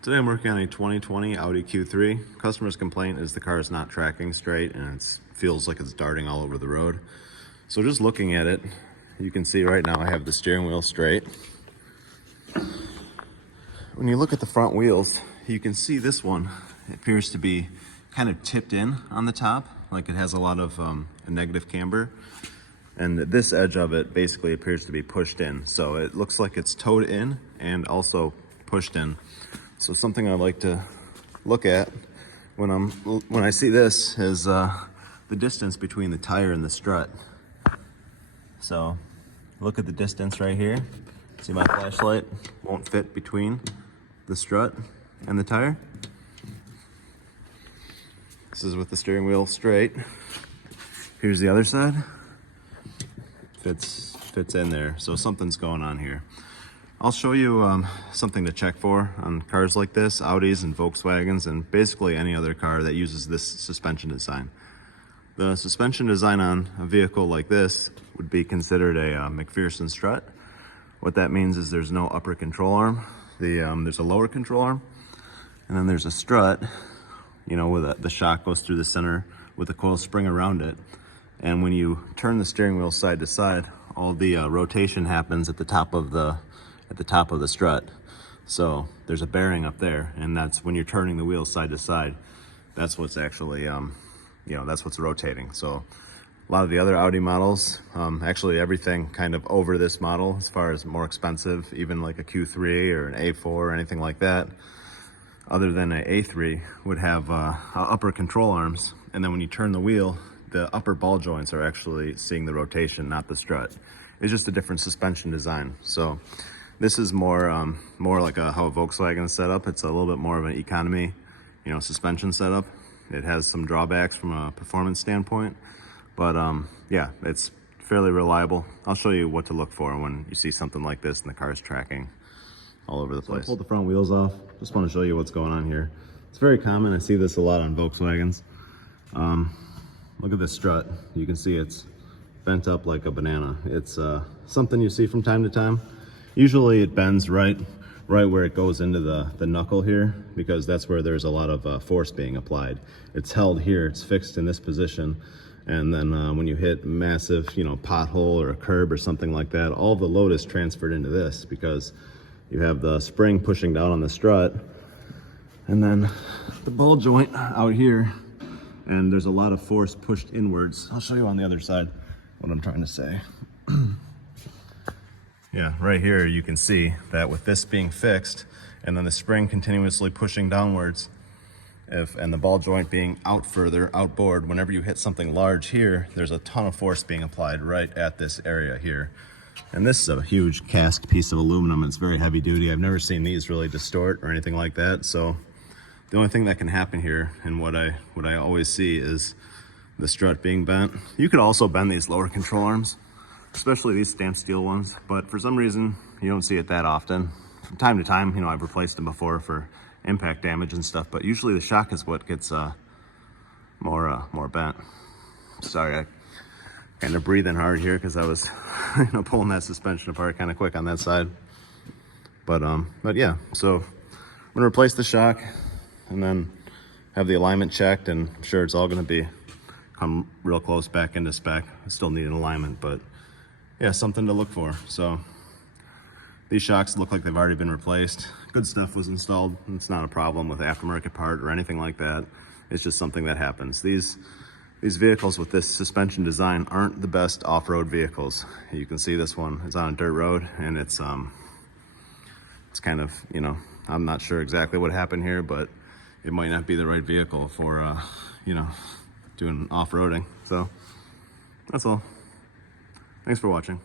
Today I'm working on a 2020 Audi Q3. Customer's complaint is the car is not tracking straight and it feels like it's darting all over the road. So just looking at it, you can see right now I have the steering wheel straight. When you look at the front wheels, you can see this one appears to be kind of tipped in on the top, like it has a lot of a negative camber. And this edge of it basically appears to be pushed in. So it looks like it's towed in and also pushed in. So something I like to look at when I see this is the distance between the tire and the strut. So look at the distance right here. See, my flashlight won't fit between the strut and the tire. This is with the steering wheel straight. Here's the other side. Fits in there, so something's going on here. I'll show you something to check for on cars like this, Audis and Volkswagens, and basically any other car that uses this suspension design. The suspension design on a vehicle like this would be considered a McPherson strut. What that means is there's no upper control arm. There's a lower control arm, and then there's a strut, you know, where the shock goes through the center with a coil spring around it. And when you turn the steering wheel side to side, all the rotation happens at the top of the strut. So there's a bearing up there, and that's when you're turning the wheel side to side. That's what's actually, that's what's rotating. So a lot of the other Audi models, actually everything kind of over this model, as far as more expensive, even like a Q3 or an A4 or anything like that, other than an A3, would have upper control arms. And then when you turn the wheel, the upper ball joints are actually seeing the rotation, not the strut. It's just a different suspension design. So this is more like how a Volkswagen is set up. It's a little bit more of an economy, suspension setup. It has some drawbacks from a performance standpoint, but yeah, it's fairly reliable. I'll show you what to look for when you see something like this and the car's tracking all over the place. So I pulled the front wheels off. Just want to show you what's going on here. It's very common. I see this a lot on Volkswagens. Look at this strut. You can see it's bent up like a banana. It's something you see from time to time. Usually it bends right where it goes into the knuckle here, because that's where there's a lot of force being applied. It's held here, it's fixed in this position, and then when you hit massive, pothole or a curb or something like that, all the load is transferred into this, because you have the spring pushing down on the strut, and then the ball joint out here, and there's a lot of force pushed inwards. I'll show you on the other side what I'm trying to say. Yeah, right here you can see that with this being fixed and then the spring continuously pushing downwards, and the ball joint being out further, outboard, whenever you hit something large here, there's a ton of force being applied right at this area here. And this is a huge cast piece of aluminum. It's very heavy duty. I've never seen these really distort or anything like that. So the only thing that can happen here, and what I always see, is the strut being bent. You could also bend these lower control arms, especially these stamped steel ones, but for some reason you don't see it that often. From time to time, I've replaced them before for impact damage and stuff, but usually the shock is what gets more bent. Sorry, I kind of breathing hard here because I was pulling that suspension apart kind of quick on that side. But yeah, so I'm gonna replace the shock and then have the alignment checked, and I'm sure it's all gonna come real close back into spec. I still need an alignment, but yeah, something to look for. So these shocks look like they've already been replaced. Good stuff was installed. It's not a problem with aftermarket part or anything like that. It's just something that happens. These vehicles with this suspension design aren't the best off-road vehicles. You can see this one is on a dirt road, and it's kind of, I'm not sure exactly what happened here, but it might not be the right vehicle for, doing off-roading. So that's all. Thanks for watching.